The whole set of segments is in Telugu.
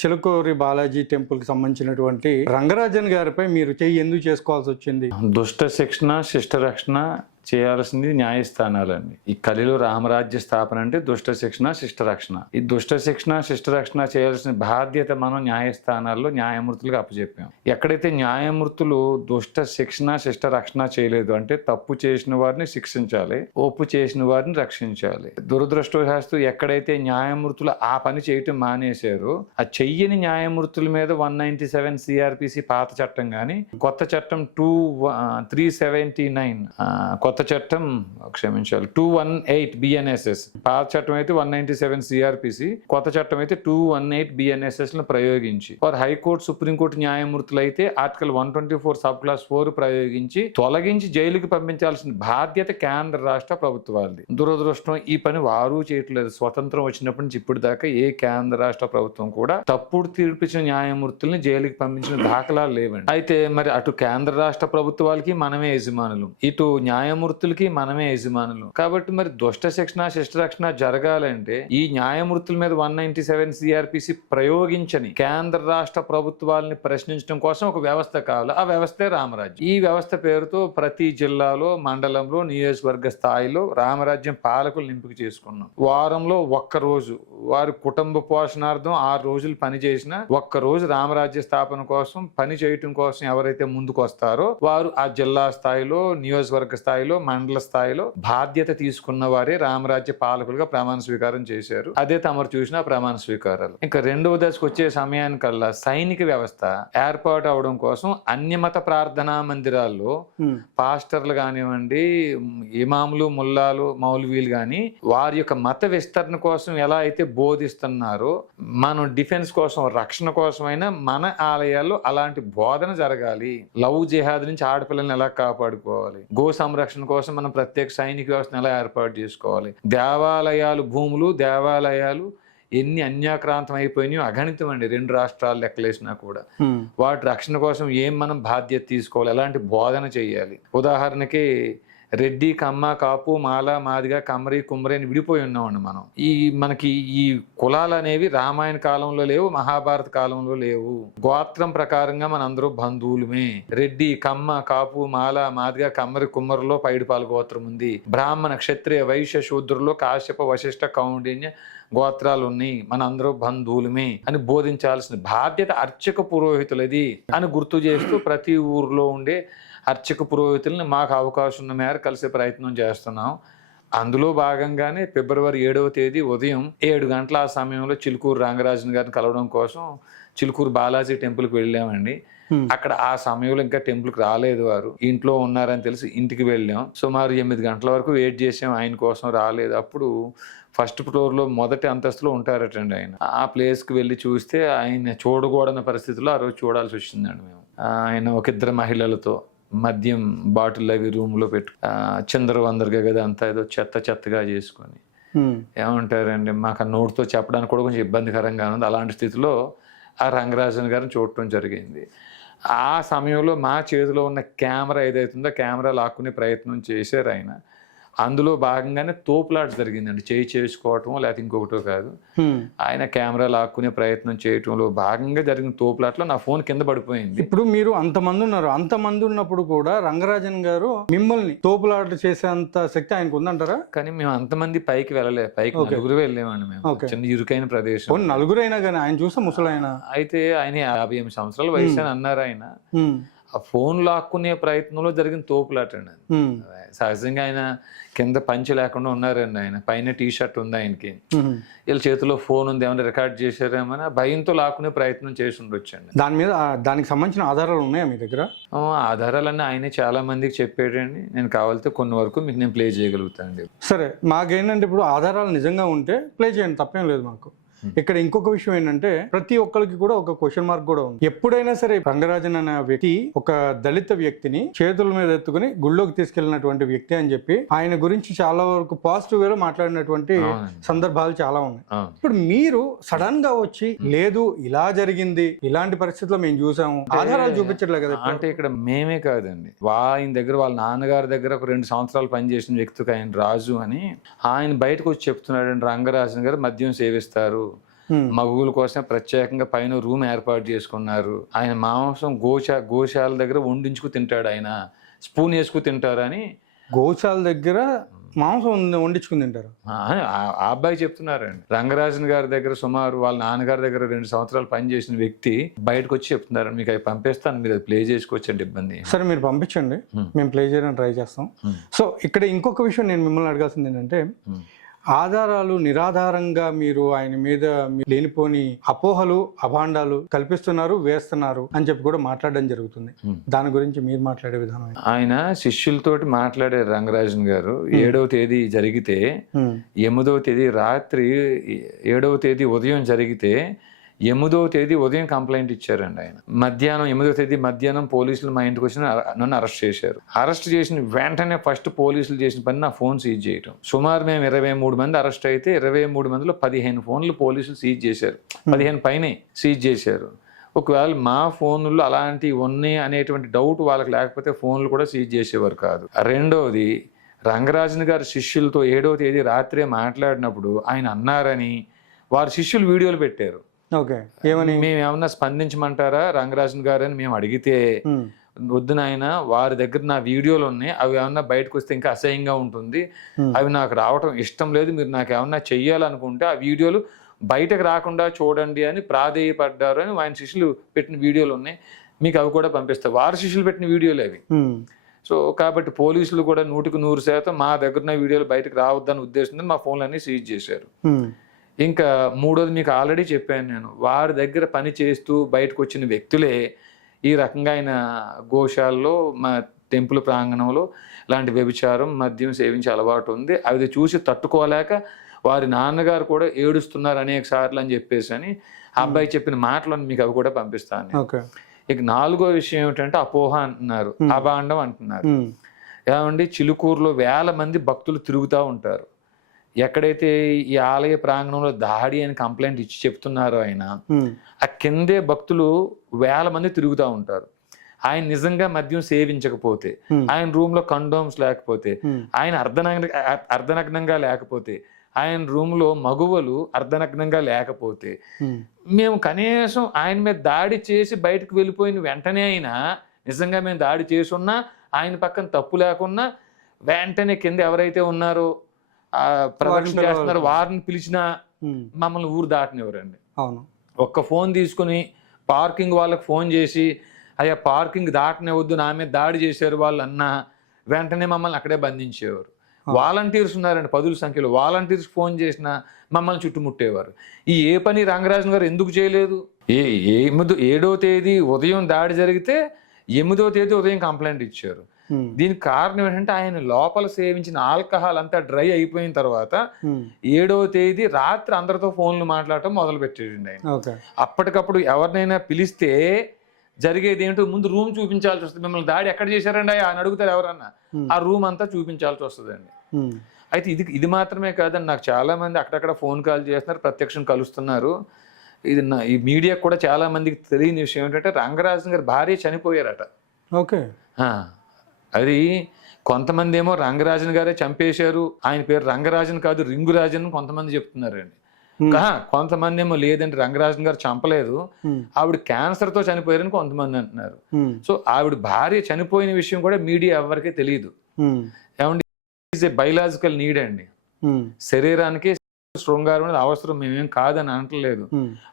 చిలుకూరి బాలాజీ టెంపుల్ కి సంబంధించినటువంటి రంగరాజన్ గారిపై మీరు చెయ్యి ఎందుకు చేసుకోవాల్సి వచ్చింది? దుష్ట శిక్షణ శిష్ట రక్షణ చేయాల్సింది న్యాయస్థానాలండి. ఈ కలిలో రామరాజ్య స్థాపన అంటే దుష్ట శిక్షణ శిష్ట రక్షణ. ఈ దుష్ట శిక్షణ శిష్ట రక్షణ చేయాల్సిన బాధ్యత మనం న్యాయస్థానాల్లో న్యాయమూర్తులకు అప్పచెప్పాం. ఎక్కడైతే న్యాయమూర్తులు దుష్ట శిక్షణ శిష్ట రక్షణ చేయలేదు అంటే తప్పు చేసిన వారిని శిక్షించాలి, ఒప్పు చేసిన వారిని రక్షించాలి. దురదృష్టవశాత్తు ఎక్కడైతే న్యాయమూర్తులు ఆ పని చేయటం మానేశారో ఆ చెయ్యని న్యాయమూర్తుల మీద 197 CRPC పాత చట్టం కానీ కొత్త చట్టం 379 కొత్త చట్టం క్షమించాలి 218 BNSS. పాత చట్టం అయితే 197 CRPC, కొత్త చట్టం అయితే 218 BNSS ప్రయోగించి వారు హైకోర్టు సుప్రీంకోర్టు న్యాయమూర్తులు అయితే ఆర్టికల్ 124 సబ్-క్లాస్ 4 ప్రయోగించి తొలగించి జైలుకి పంపించాల్సిన బాధ్యత కేంద్ర రాష్ట్ర ప్రభుత్వాలది. దురదృష్టం ఈ పని వారు చేయట్లేదు. స్వతంత్రం వచ్చినప్పటి నుంచి ఇప్పటి దాకా ఏ కేంద్ర రాష్ట్ర ప్రభుత్వం కూడా తప్పుడు తీర్పిచ్చిన న్యాయమూర్తుల్ని జైలుకి పంపించిన దాఖలాలు లేవండి. అయితే మరి అటు కేంద్ర రాష్ట్ర ప్రభుత్వాలకి మనమే యజమానులు, ఇటు న్యాయమూర్తులకి మనమే యజమానులు. కాబట్టి మరి దుష్ట శిక్షణ శిష్ట రక్షణ జరగాలంటే ఈ న్యాయమూర్తుల మీద 197 CRPC ప్రయోగించని కేంద్ర రాష్ట్ర ప్రభుత్వాలని ప్రశ్నించడం కోసం ఒక వ్యవస్థ కావాలి. ఆ వ్యవస్థే రామరాజ్యం. ఈ వ్యవస్థ పేరుతో ప్రతి జిల్లాలో మండలంలో నియోజకవర్గ స్థాయిలో రామరాజ్యం పాలకులు ఎంపిక చేసుకున్నాం. వారంలో ఒక్కరోజు వారి కుటుంబ పోషణార్థం 6 రోజులు పని చేసిన ఒక్కరోజు రామరాజ్య స్థాపన కోసం పని చేయటం కోసం ఎవరైతే ముందుకు వస్తారో వారు ఆ జిల్లా స్థాయిలో నియోజకవర్గ స్థాయిలో మండల స్థాయిలో బాధ్యత తీసుకున్న వారే రామరాజ్య పాలకులుగా ప్రమాణ స్వీకారం చేశారు. అదే తమరు చూసిన ప్రమాణ స్వీకారాలు. ఇంకా రెండవ దశకు వచ్చే సమయానికల్లా సైనిక వ్యవస్థ ఏర్పాటు అవడం కోసం అన్యమత ప్రార్థనా మందిరాల్లో పాస్టర్లు కానివ్వండి, ఇమాములు ముల్లాలు మౌలవీలు గాని వారి యొక్క మత విస్తరణ కోసం ఎలా అయితే బోధిస్తున్నారో మనం డిఫెన్స్ కోసం రక్షణ కోసమైనా మన ఆలయాల్లో అలాంటి బోధన జరగాలి. లవ్ జిహాద్ నుంచి ఆడపిల్లల్ని ఎలా కాపాడుకోవాలి, గో సంరక్షణ కోసం మనం ప్రత్యేక సైనిక వ్యవస్థను ఎలా ఏర్పాటు చేసుకోవాలి, దేవాలయాలు భూములు దేవాలయాలు ఎన్ని అన్యాక్రాంతం అయిపోయినాయో అగణితం అండి. 2 రాష్ట్రాలు లెక్కలేసినా కూడా వాటి రక్షణ కోసం ఏం మనం బాధ్యత తీసుకోవాలి, ఎలాంటి బోధన చేయాలి. ఉదాహరణకి రెడ్డి కమ్మ కాపు మాల మాదిగ కమ్మరి కుమ్మరి అని విడిపోయి ఉన్నామండి మనం. మనకి ఈ కులాలు అనేవి రామాయణ కాలంలో లేవు, మహాభారత కాలంలో లేవు. గోత్రం ప్రకారంగా మన అందరూ బంధువులమే. రెడ్డి కమ్మ కాపు మాల మాదిగ కమ్మరి కుమ్మరిలో పైడిపాల గోత్రం ఉంది. బ్రాహ్మణ క్షత్రియ వైశ్య శూద్రుల్లో కాశ్యప వశిష్ఠ కౌండిన్య గోత్రాలు ఉన్నాయి. మన అందరూ బంధువులమే అని బోధించాల్సిన బాధ్యత అర్చక పురోహితులది అని గుర్తు చేస్తూ ప్రతి ఊర్లో ఉండే అర్చక పురోహితుల్ని మాకు అవకాశం ఉన్న మేర కలిసే ప్రయత్నం చేస్తున్నాం. అందులో భాగంగానే ఫిబ్రవరి 7వ తేదీ ఉదయం 7 గంటల ఆ సమయంలో చిలుకూరు రంగరాజన్ గారిని కలవడం కోసం చిలుకూరు బాలాజీ టెంపుల్కి వెళ్ళామండి. అక్కడ ఆ సమయంలో ఇంకా టెంపుల్కి రాలేదు, వారు ఇంట్లో ఉన్నారని తెలిసి ఇంటికి వెళ్ళాం. సుమారు 8 గంటల వరకు వెయిట్ చేసాం, ఆయన కోసం రాలేదు. అప్పుడు ఫస్ట్ ఫ్లోర్లో మొదటి అంతస్తులో ఉంటారటండి ఆయన. ఆ ప్లేస్కి వెళ్ళి చూస్తే ఆయన చూడకూడని పరిస్థితుల్లో ఆ రోజు చూడాల్సి వచ్చిందండి మేము. ఆయన ఒక 2 మహిళలతో మద్యం బాటిల్ అవి రూమ్లో పెట్టు చిందరవందరగా కదా అంతా ఏదో చెత్తగా చేసుకొని ఏమంటారండి, మాకు ఆ నోటితో చెప్పడానికి కూడా కొంచెం ఇబ్బందికరంగా ఉంది. అలాంటి స్థితిలో ఆ రంగరాజన్ గారిని చూడటం జరిగింది. ఆ సమయంలో మా చేతిలో ఉన్న కెమెరా ఏదైతుందో కెమెరా లాక్కునే ప్రయత్నం చేశారు ఆయన. అందులో భాగంగానే తోపులాట జరిగిందండి. చేసుకోవటం లేకపోతే ఇంకొకటో కాదు, ఆయన కెమెరా లాక్కునే ప్రయత్నం చేయటంలో భాగంగా జరిగిన తోపులాటలో నా ఫోన్ కింద పడిపోయింది. ఇప్పుడు మీరు అంతమంది ఉన్నారు, అంతమంది ఉన్నప్పుడు కూడా రంగరాజన్ గారు మిమ్మల్ని తోపులాట చేసేంత శక్తి ఆయనకు ఉందంటారా? కానీ మేము అంతమంది పైకి వెళ్ళలేదు, పైకి 9 వెళ్ళామండి మేము. చిన్న ఇరుకైన ప్రదేశం. 9 అయినా కానీ ఆయన చూస్తే ముసలాయన. అయితే ఆయన 58 సంవత్సరాల వయసు అని అన్నారు ఆయన. ఆ ఫోన్ లాక్కునే ప్రయత్నంలో జరిగిన తోపులాట అండి. సహజంగా ఆయన కింద పంచి లేకుండా ఉన్నారండి, ఆయన పైన టీ-షర్ట్ ఉంది ఆయనకి. వీళ్ళ చేతిలో ఫోన్ ఉంది, ఏమైనా రికార్డ్ చేశారేమని భయంతో లాక్కునే ప్రయత్నం చేసి ఉండొచ్చండి. దానికి సంబంధించిన ఆధారాలు ఉన్నాయా మీ దగ్గర? ఆధారాలన్నీ ఆయనే చాలా మందికి చెప్పాడండి. నేను కావాలితే కొన్ని వరకు మీకు నేను ప్లే చేయగలుగుతానండి. సరే, మాకేంటంటే ఇప్పుడు ఆధారాలు నిజంగా ఉంటే ప్లే చేయండి, తప్పేం లేదు మాకు. ఇక్కడ ఇంకొక విషయం ఏంటంటే ప్రతి ఒక్కరికి కూడా ఒక క్వశ్చన్ మార్క్ కూడా ఉంది. ఎప్పుడైనా సరే రంగరాజన్ అనే వ్యక్తి ఒక దళిత వ్యక్తిని చేతుల మీద ఎత్తుకుని గుళ్ళోకి తీసుకెళ్లినటువంటి వ్యక్తి అని చెప్పి ఆయన గురించి చాలా వరకు పాజిటివ్ వేలో మాట్లాడినటువంటి సందర్భాలు చాలా ఉన్నాయి. ఇప్పుడు మీరు సడన్ గా వచ్చి లేదు ఇలా జరిగింది, ఇలాంటి పరిస్థితుల్లో మేము చూసాము, ఆధారాలు చూపించట్లేదు కదా. అంటే ఇక్కడ మేమే కాదండి, ఆయన దగ్గర వాళ్ళ నాన్నగారి దగ్గర ఒక 2 సంవత్సరాలు పనిచేసిన వ్యక్తికి ఆయన రాజు అని ఆయన బయటకు వచ్చి చెప్తున్నాడు, రంగరాజన్ గారు మద్యం సేవిస్తారు, మగువుల కోసం ప్రత్యేకంగా పైన రూమ్ ఏర్పాటు చేసుకున్నారు. ఆయన మాంసం గోశాల దగ్గర వండించుకు తింటాడు, ఆయన స్పూన్ వేసుకు తింటారని గోశాల దగ్గర మాంసం వండించుకుని తింటారు. ఆ అబ్బాయి చెప్తున్నారండి. రంగరాజన్ గారి దగ్గర సుమారు వాళ్ళ నాన్నగారి దగ్గర 2 సంవత్సరాలు పనిచేసిన వ్యక్తి బయటకు వచ్చి చెప్తున్నారు, మీకు అవి పంపిస్తాను, మీరు అది ప్లే చేసుకోవచ్చండి, ఇబ్బంది. సరే మీరు పంపించండి, మేము ప్లే చేయడానికి ట్రై చేస్తాం. సో ఇక్కడ ఇంకొక విషయం నేను మిమ్మల్ని అడగాల్సింది ఏంటంటే, ఆధారాలు నిరాధారంగా మీరు ఆయన మీద లేనిపోని అపోహలు అభాండాలు కల్పిస్తున్నారు, వేస్తున్నారు అని చెప్పి కూడా మాట్లాడడం జరుగుతుంది. దాని గురించి మీరు మాట్లాడే విధానం. ఆయన శిష్యులతోటి మాట్లాడారు రంగరాజన్ గారు. 7వ తేదీ జరిగితే 8వ తేదీ రాత్రి 7వ తేదీ ఉదయం జరిగితే 8వ తేదీ ఉదయం కంప్లైంట్ ఇచ్చారండి ఆయన. మధ్యాహ్నం 8వ తేదీ మధ్యాహ్నం పోలీసులు మా ఇంటికి వచ్చి నన్ను అరెస్ట్ చేశారు. అరెస్ట్ చేసిన వెంటనే ఫస్ట్ పోలీసులు చేసిన పని నా ఫోన్ సీజ్ చేయటం. సుమారు మేము 23 మంది అరెస్ట్ అయితే 23 మందిలో 15 ఫోన్లు పోలీసులు సీజ్ చేశారు. 15 పైనే సీజ్ చేశారు. ఒకవేళ మా ఫోన్లు అలాంటివి ఉన్నాయి అనేటువంటి డౌట్ వాళ్ళకి లేకపోతే ఫోన్లు కూడా సీజ్ చేసేవారు కాదు. రెండవది, రంగరాజన్ గారి శిష్యులతో 7వ తేదీ రాత్రే మాట్లాడినప్పుడు ఆయన అన్నారని వారి శిష్యులు వీడియోలు పెట్టారు. ఓకే, ఏమని? మేము ఏమన్నా స్పందించమంటారా రంగరాజన్ గారు అని మేము అడిగితే, వద్దు నాయన, వారి దగ్గర నా వీడియోలు ఉన్నాయి, అవి ఏమన్నా బయటకు వస్తే ఇంకా అసహ్యంగా ఉంటుంది, అవి నాకు రావటం ఇష్టం లేదు, మీరు నాకు ఏమన్నా చెయ్యాలనుకుంటే ఆ వీడియోలు బయటకు రాకుండా చూడండి అని ప్రాధేయపడ్డారు అని ఆయన శిష్యులు పెట్టిన వీడియోలు ఉన్నాయి, మీకు అవి కూడా పంపిస్తారు. వారి శిష్యులు పెట్టిన వీడియోలు అవి. సో కాబట్టి పోలీసులు కూడా 100% మా దగ్గర వీడియోలు బయటకు రావద్దని ఉద్దేశంతో మా ఫోన్లన్నీ సీజ్ చేశారు. ఇంకా మూడోది మీకు ఆల్రెడీ చెప్పాను నేను, వారి దగ్గర పని చేస్తూ బయటకు వచ్చిన వ్యక్తులే ఈ రకంగా ఆయన గోశాలలో మా టెంపుల్ ప్రాంగణంలో ఇలాంటి వ్యభిచారం మద్యం సేవించే అలవాటు ఉంది, అవి చూసి తట్టుకోలేక వారి నాన్నగారు కూడా ఏడుస్తున్నారు అనేక సార్లు అని చెప్పేసి అని అబ్బాయి చెప్పిన మాటలను మీకు అవి కూడా పంపిస్తాను. ఇక 4వ విషయం ఏమిటంటే అపోహ అంటున్నారు, అభాండం అంటున్నారు. ఏమండి, చిలుకూరులో 1000 మంది భక్తులు తిరుగుతూ ఉంటారు. ఎక్కడైతే ఈ ఆలయ ప్రాంగణంలో దాడి అని కంప్లైంట్ ఇచ్చి చెప్తున్నారో ఆయన, ఆ కిందే భక్తులు 1000 మంది తిరుగుతూ ఉంటారు. ఆయన నిజంగా మద్యం సేవించకపోతే, ఆయన రూమ్ లో కండోమ్స్ లేకపోతే, ఆయన అర్ధనగ్నంగా లేకపోతే, ఆయన రూమ్ లో మగువలు అర్ధనగ్నంగా లేకపోతే, మేము కనీసం ఆయన మీద దాడి చేసి బయటకు వెళ్ళిపోయిన వెంటనే అయినా నిజంగా మేము దాడి చేసున్నా ఆయన పక్కన తప్పు లేకున్నా వెంటనే కింద ఎవరైతే ఉన్నారో ప్రదక్షిణ చేస్తున్నారు వారిని పిలిచినా మమ్మల్ని ఊరు దాటనివ్వరండి. ఒక్క ఫోన్ తీసుకుని పార్కింగ్ వాళ్ళకి ఫోన్ చేసి, అయ్యా పార్కింగ్ దాటనివ్వద్దు, నా మీద దాడి చేశారు వాళ్ళు అన్నా వెంటనే మమ్మల్ని అక్కడే బంధించేవారు. వాలంటీర్స్ ఉన్నారండి 10ల సంఖ్యలో, వాలంటీర్స్ ఫోన్ చేసినా మమ్మల్ని చుట్టుముట్టేవారు. ఏ పని రంగరాజన్ గారు ఎందుకు చేయలేదు? 7వ తేదీ ఉదయం దాడి జరిగితే 8వ తేదీ ఉదయం కంప్లైంట్ ఇచ్చారు. దీనికి కారణం ఏంటంటే ఆయన లోపల సేవించిన ఆల్కహాల్ అంతా డ్రై అయిపోయిన తర్వాత 7వ తేదీ రాత్రి అందరితో ఫోన్లు మాట్లాడటం మొదలు పెట్టేయండి ఆయన. అప్పటికప్పుడు ఎవరినైనా పిలిస్తే జరిగేది ఏంటో ముందు రూమ్ చూపించాల్సి వస్తుంది. మిమ్మల్ని దాడి ఎక్కడ చేశారండి అని అడుగుతారు ఎవరన్నా, ఆ రూమ్ అంతా చూపించాల్సి వస్తుందండి. అయితే ఇది మాత్రమే కాదండి, నాకు చాలా మంది అక్కడక్కడ ఫోన్ కాల్ చేస్తున్నారు, ప్రత్యక్షం కలుస్తున్నారు. ఈ మీడియాకు కూడా చాలా మందికి తెలియని విషయం ఏంటంటే రంగరాజన్ గారి భార్య చనిపోయారట. అది కొంతమంది ఏమో రంగరాజన్ గారే చంపేశారు, ఆయన పేరు రంగరాజన్ కాదు రింగురాజన్ కొంతమంది చెప్తున్నారండి. కొంతమంది ఏమో లేదండి రంగరాజన్ గారు చంపలేదు, ఆవిడ క్యాన్సర్ తో చనిపోయారని కొంతమంది అంటున్నారు. సో ఆవిడ భార్య చనిపోయిన విషయం కూడా మీడియా ఎవరికీ తెలియదు. ఏమండి, ఈజ్ ఏ బయలాజికల్ నీడ్ అండి, శరీరానికి శృంగారం అనేది అవసరం, మేమేం కాదని అనట్లేదు.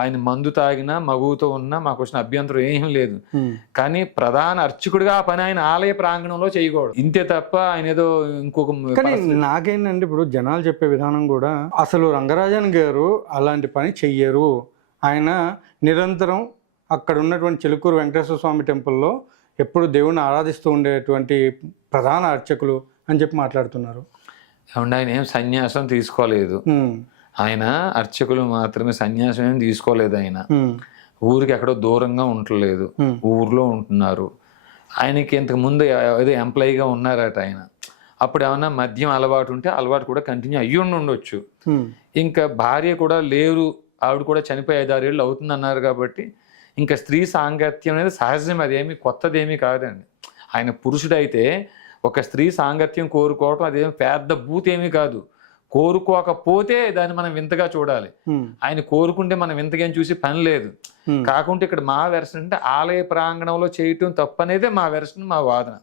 ఆయన మందు తాగినా మగువుతో ఉన్నా మాకు వచ్చిన అభ్యంతరం ఏం లేదు. కానీ ప్రధాన అర్చకుడిగా ఆ పని ఆయన ఆలయ ప్రాంగణంలో చేయకూడదు, ఇంతే తప్ప ఆయన ఏదో ఇంకొక. నాకేంటంటే ఇప్పుడు జనాలు చెప్పే విధానం కూడా అసలు రంగరాజన్ గారు అలాంటి పని చెయ్యరు, ఆయన నిరంతరం అక్కడ ఉన్నటువంటి చిలుకూరు వెంకటేశ్వర స్వామి టెంపుల్లో ఎప్పుడు దేవుణ్ణి ఆరాధిస్తూ ఉండేటువంటి ప్రధాన అర్చకులు అని చెప్పి మాట్లాడుతున్నారు. ఆయన ఏం సన్యాసం తీసుకోలేదు, ఆయన అర్చకులు మాత్రమే, సన్యాసం ఏం తీసుకోలేదు. ఆయన ఊరికి ఎక్కడో దూరంగా ఉండలేదు, ఊర్లో ఉంటున్నారు. ఆయనకి ఇంతకు ముందు ఏదో ఎంప్లాయీగా ఉన్నారట ఆయన. అప్పుడు ఏమన్నా మద్యం అలవాటు ఉంటే అలవాటు కూడా కంటిన్యూ అయ్యి ఉండొచ్చు. ఇంకా భార్య కూడా లేరు, ఆవిడ కూడా చనిపోయి 5-6 ఏళ్ళు అవుతుంది అన్నారు. కాబట్టి ఇంకా స్త్రీ సాంగత్యం అనేది సహజం, అదేమి కొత్తదేమీ కాదండి. ఆయన పురుషుడైతే ఒక స్త్రీ సాంగత్యం కోరుకోవటం అదేమి పెద్ద భూతేమీ కాదు. కోరుకోకపోతే దాన్ని మనం వింతగా చూడాలి. ఆయన కోరుకుంటే మనం వింతగా చూసి పని లేదు. కాకుంటే ఇక్కడ మా వెర్షన్ అంటే ఆలయ ప్రాంగణంలో చేయటం తప్పనేదే మా వెర్షన్, మా వాదన.